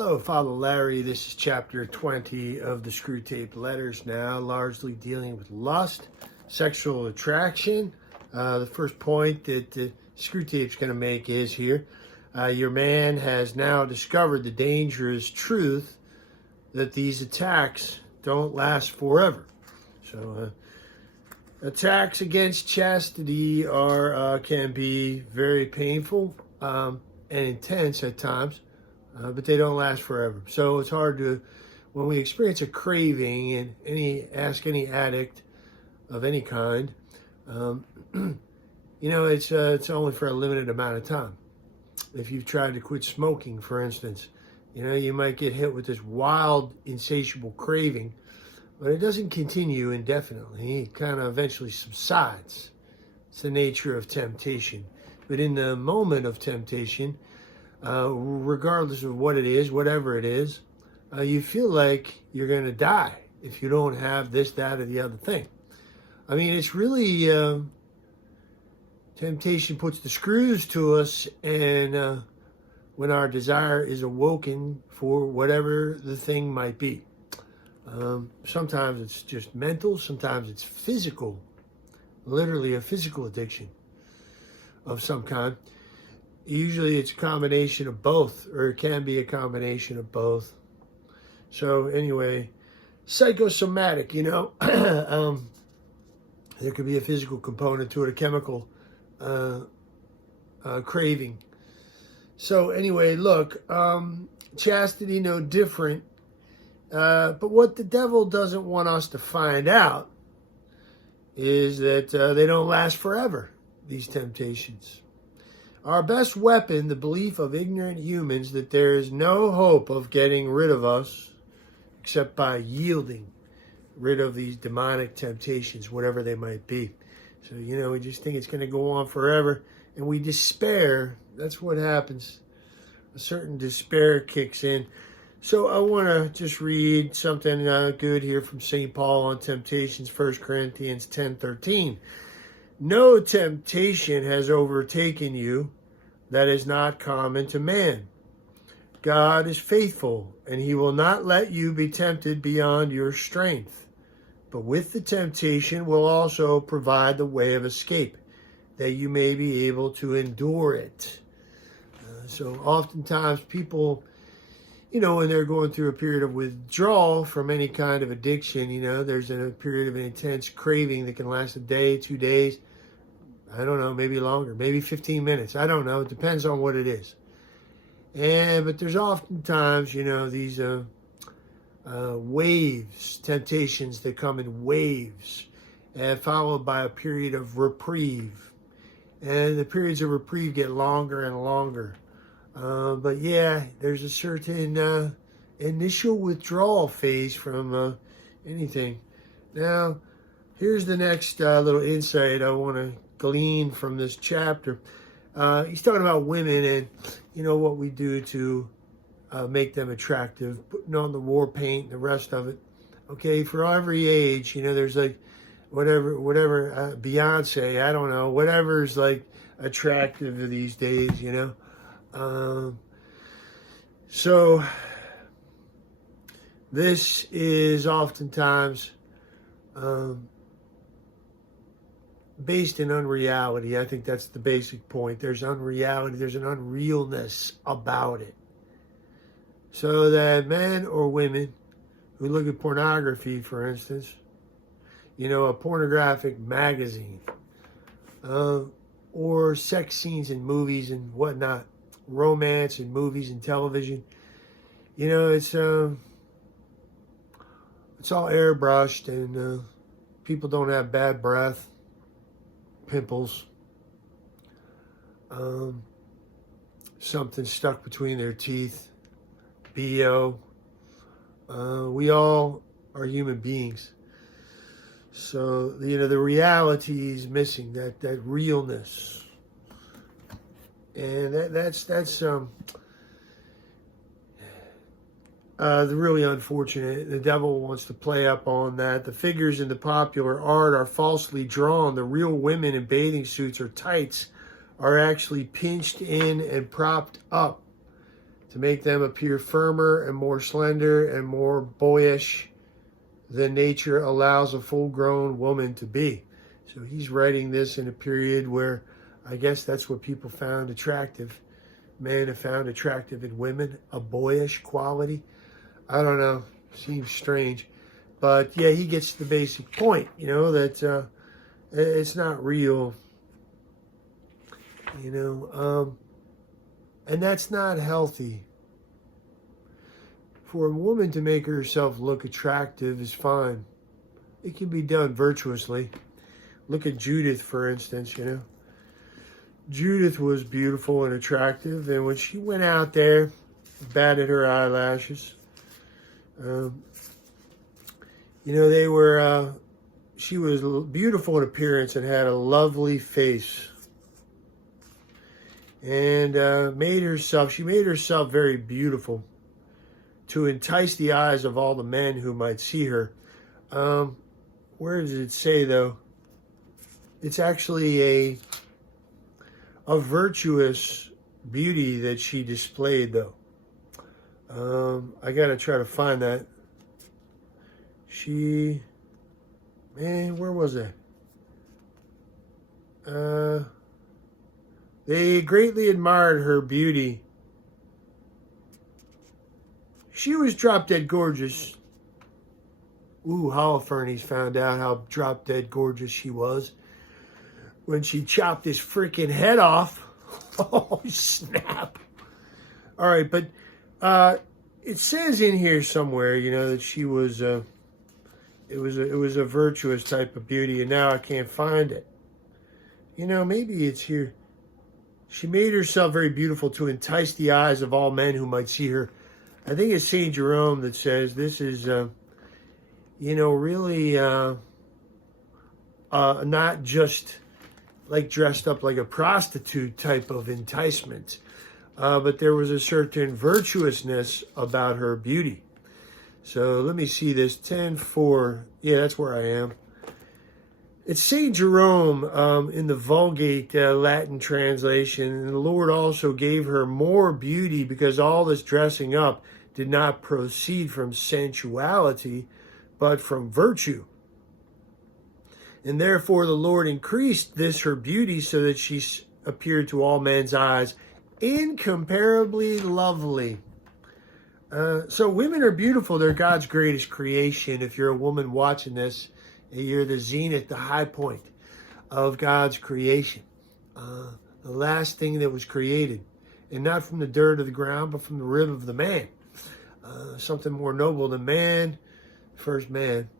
Hello, Father Larry. This is chapter 20 of the Screwtape Letters now, largely dealing with lust, sexual attraction. The first point that Screwtape's going to make is here. Your man has now discovered the dangerous truth that these attacks don't last forever. So, attacks against chastity can be very painful and intense at times. But they don't last forever. So it's hard to, when we experience a craving, and ask any addict of any kind, it's only for a limited amount of time. If you've tried to quit smoking, for instance, you might get hit with this wild, insatiable craving, but it doesn't continue indefinitely. It kind of eventually subsides. It's the nature of temptation. But in the moment of temptation, regardless of what it is, whatever it is, you feel like you're going to die if you don't have this, that, or the other thing. I mean, it's really, temptation puts the screws to us, and when our desire is awoken for whatever the thing might be. Sometimes it's just mental, sometimes it's physical, literally a physical addiction of some kind. Usually it's a combination of both, or it can be a combination of both. So anyway, psychosomatic, there could be a physical component to it, a chemical craving. So anyway, look, chastity no different. But what the devil doesn't want us to find out is that they don't last forever, these temptations. Our best weapon, the belief of ignorant humans that there is no hope of getting rid of us except by yielding rid of these demonic temptations, whatever they might be. So, we just think it's going to go on forever, and we despair. That's what happens. A certain despair kicks in. So I want to just read something good here from St. Paul on temptations, 1 Corinthians 10:13. No temptation has overtaken you that is not common to man. God is faithful, and he will not let you be tempted beyond your strength. But with the temptation will also provide the way of escape, that you may be able to endure it. So oftentimes people, when they're going through a period of withdrawal from any kind of addiction, there's a period of an intense craving that can last a day, 2 days, I don't know, maybe longer, maybe 15 minutes. I don't know. It depends on what it is. But there's oftentimes, these waves, temptations that come in waves, followed by a period of reprieve. And the periods of reprieve get longer and longer. But yeah, there's a certain initial withdrawal phase from anything. Now, here's the next little insight I want to glean from this chapter. He's talking about women and, what we do to make them attractive, putting on the war paint and the rest of it. Okay, for every age, there's like whatever, Beyonce, I don't know, whatever's like attractive these days, So this is oftentimes based in unreality. I think that's the basic point. There's unreality. There's an unrealness about it. So that men or women who look at pornography, for instance, a pornographic magazine, or sex scenes in movies and whatnot, romance in movies and television, it's all airbrushed, and people don't have bad breath, pimples, something stuck between their teeth, BO. We all are human beings. So, the reality is missing, that realness. And that's the really unfortunate. The devil wants to play up on that. The figures in the popular art are falsely drawn. The real women in bathing suits or tights are actually pinched in and propped up. to make them appear firmer and more slender and more boyish than nature allows a full-grown woman to be. So he's writing this in a period where I guess that's what people found attractive. Men have found attractive in women, a boyish quality. I don't know, seems strange. But yeah, he gets the basic point, that it's not real, and that's not healthy. For a woman to make herself look attractive is fine. It can be done virtuously. Look at Judith, for instance, Judith was beautiful and attractive, and when she went out there, batted her eyelashes, she was beautiful in appearance and had a lovely face. And she made herself very beautiful to entice the eyes of all the men who might see her. Where does it say, though? It's actually a virtuous beauty that she displayed, though. I got to try to find that. Where was it? They greatly admired her beauty. She was drop-dead gorgeous. Holofernes found out how drop-dead gorgeous she was when she chopped his freaking head off. Oh, snap. All right, but it says in here somewhere, that she was... It was a virtuous type of beauty, and now I can't find it. Maybe it's here. She made herself very beautiful to entice the eyes of all men who might see her. I think it's St. Jerome that says this is, really not just like dressed up like a prostitute type of enticement, but there was a certain virtuousness about her beauty. So let me see this, 10:4. Yeah, that's where I am. It's St. Jerome in the Vulgate Latin translation. And the Lord also gave her more beauty because all this dressing up did not proceed from sensuality, but from virtue. And therefore the Lord increased this her beauty so that she appeared to all men's eyes incomparably lovely. So women are beautiful. They're God's greatest creation. If you're a woman watching this, you're the zenith, the high point of God's creation. The last thing that was created. And not from the dirt of the ground, but from the rib of the man. Something more noble than man, first man.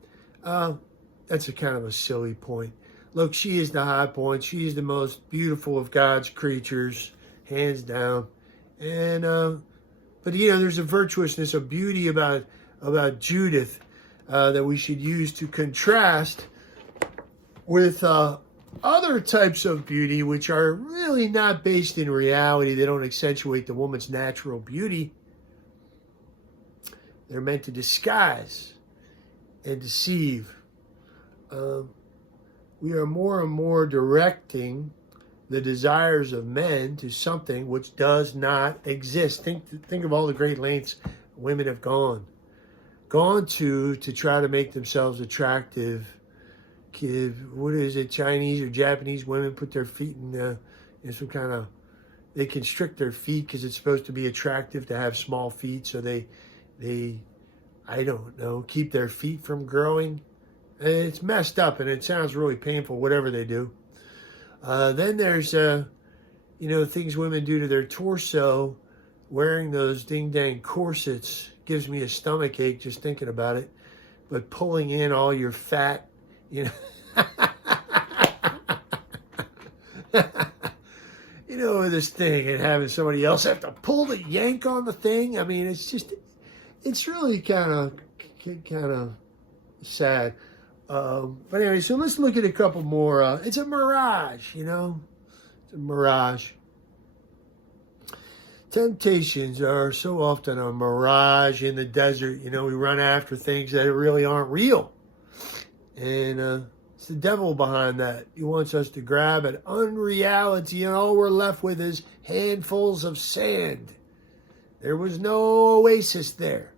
That's a kind of a silly point. Look, she is the high point. She is the most beautiful of God's creatures, hands down. And... But, there's a virtuousness, a beauty about Judith that we should use to contrast with other types of beauty, which are really not based in reality. They don't accentuate the woman's natural beauty. They're meant to disguise and deceive. We are more and more directing the desires of men to something which does not exist. Think of all the great lengths women have gone to try to make themselves attractive. What is it? Chinese or Japanese women put their feet in some kind of... They constrict their feet because it's supposed to be attractive to have small feet. So they I don't know, keep their feet from growing. And it's messed up and it sounds really painful, whatever they do. Then there's, things women do to their torso, wearing those ding-dang corsets gives me a stomach ache just thinking about it. But pulling in all your fat, this thing and having somebody else have to pull the yank on the thing. I mean, it's really kind of sad. But anyway, so let's look at a couple more. It's a mirage, It's a mirage. Temptations are so often a mirage in the desert. We run after things that really aren't real. And it's the devil behind that. He wants us to grab at unreality, and all we're left with is handfuls of sand. There was no oasis there,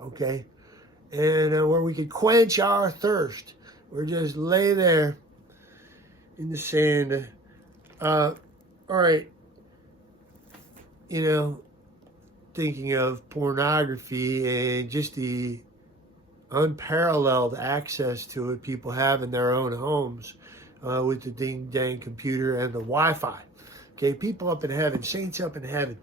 okay? And where we could quench our thirst. We're just lay there in the sand. All right, thinking of pornography and just the unparalleled access to it people have in their own homes with the ding-dang computer and the Wi-Fi. Okay, people up in heaven, saints up in heaven,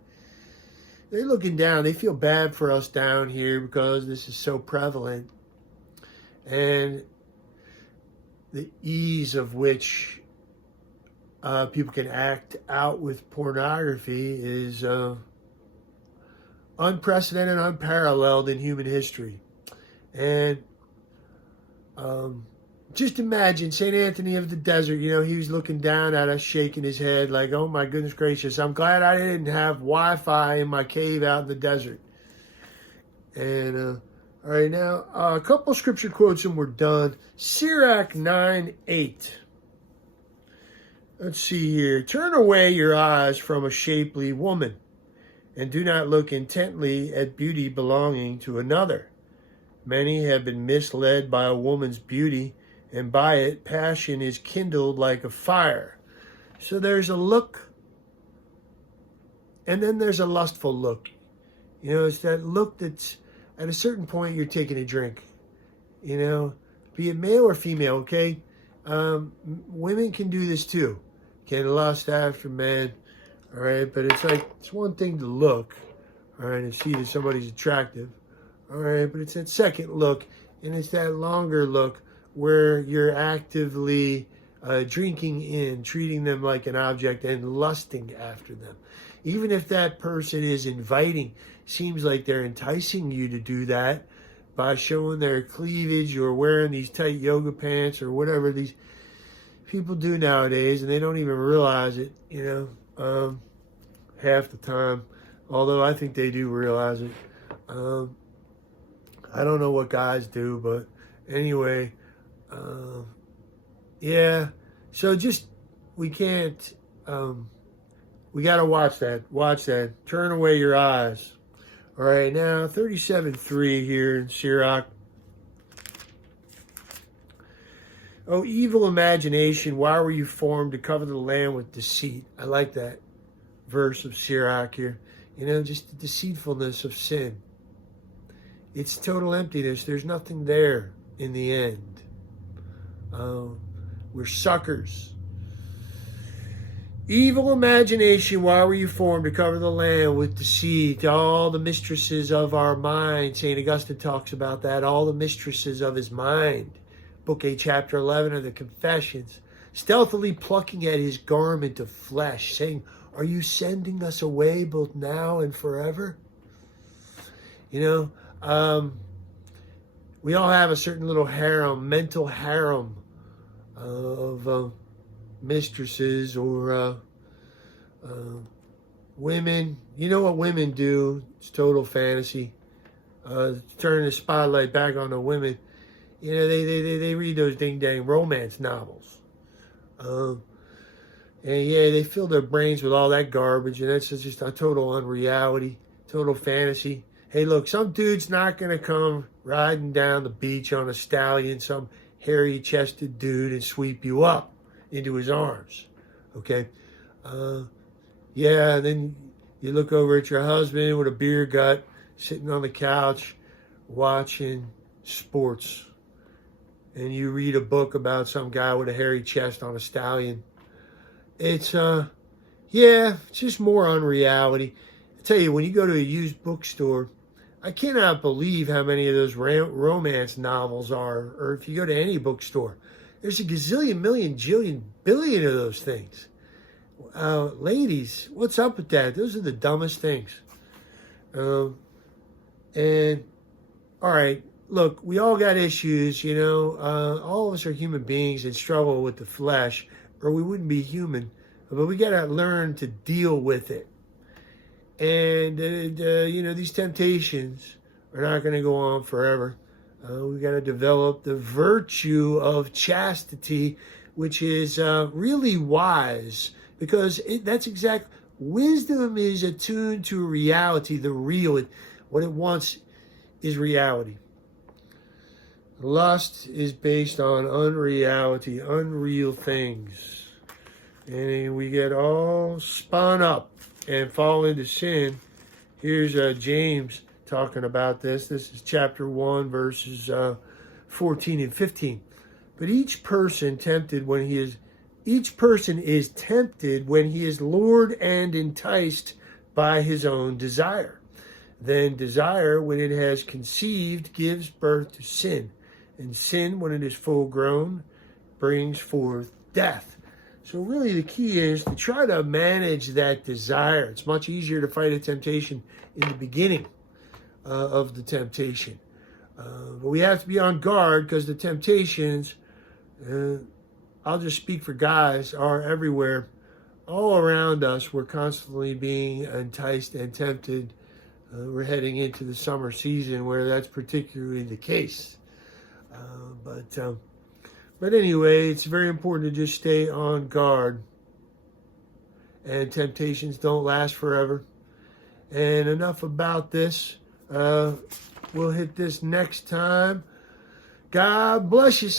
they're looking down. They feel bad for us down here because this is so prevalent. And the ease of which people can act out with pornography is unprecedented, unparalleled in human history. And just imagine St. Anthony of the Desert, he was looking down at us, shaking his head like, oh my goodness gracious, I'm glad I didn't have Wi-Fi in my cave out in the desert. And all right, now a couple scripture quotes and we're done. Sirach 9:8. Let's see here. Turn away your eyes from a shapely woman, and do not look intently at beauty belonging to another. Many have been misled by a woman's beauty, and by it passion is kindled like a fire. So there's a look, and then there's a lustful look. It's that look that's at a certain point you're taking a drink. Be it male or female, okay? Women can do this too. Can lust after men, all right? But it's one thing to look, all right, and see that somebody's attractive, all right? But it's that second look, and it's that longer look where you're actively drinking in, treating them like an object and lusting after them. Even if that person is inviting, seems like they're enticing you to do that by showing their cleavage or wearing these tight yoga pants or whatever these people do nowadays, and they don't even realize it, half the time. Although I think they do realize it. I don't know what guys do, but anyway, yeah. So we can't, we got to watch that. Turn away your eyes. All right, now 37:3 here in Sirach. Oh, evil imagination, why were you formed to cover the land with deceit? I like that verse of Sirach here. Just the deceitfulness of sin. It's total emptiness. There's nothing there in the end. We're suckers. Evil imagination, why were you formed to cover the land with deceit? All the mistresses of our mind. St. Augustine talks about that. All the mistresses of his mind. Book 8, chapter 11 of the Confessions. Stealthily plucking at his garment of flesh, saying, are you sending us away both now and forever? We all have a certain little harem, mental harem of mistresses or women. You know what women do? It's total fantasy. Turning the spotlight back on the women. They read those ding-dang romance novels. And yeah, they fill their brains with all that garbage, and that's just a total unreality, total fantasy. Hey, look, some dude's not going to come riding down the beach on a stallion, some hairy-chested dude, and sweep you up into his arms, okay? Yeah, and then you look over at your husband with a beer gut, sitting on the couch, watching sports, and you read a book about some guy with a hairy chest on a stallion. It's, it's just more unreality. I tell you, when you go to a used bookstore, I cannot believe how many of those romance novels are, or if you go to any bookstore, there's a gazillion, million, jillion, billion of those things. Ladies, what's up with that? Those are the dumbest things. And, all right, look, we all got issues, all of us are human beings and struggle with the flesh, or we wouldn't be human. But we got to learn to deal with it. And, these temptations are not going to go on forever. We got to develop the virtue of chastity, which is really wise, because that's exactly Wisdom is attuned to reality, the real. What it wants is reality. Lust is based on unreality, unreal things. And we get all spun up and fall into sin. Here's James talking about this. This is chapter 1, verses 14 and 15. But each person is tempted when he is lured and enticed by his own desire. Then desire, when it has conceived, gives birth to sin. And sin, when it is full grown, brings forth death. So really the key is to try to manage that desire. It's much easier to fight a temptation in the beginning of the temptation. But we have to be on guard because the temptations, I'll just speak for guys, are everywhere. All around us, we're constantly being enticed and tempted. We're heading into the summer season where that's particularly the case. But anyway, it's very important to just stay on guard. And temptations don't last forever. And enough about this. We'll hit this next time. God bless you.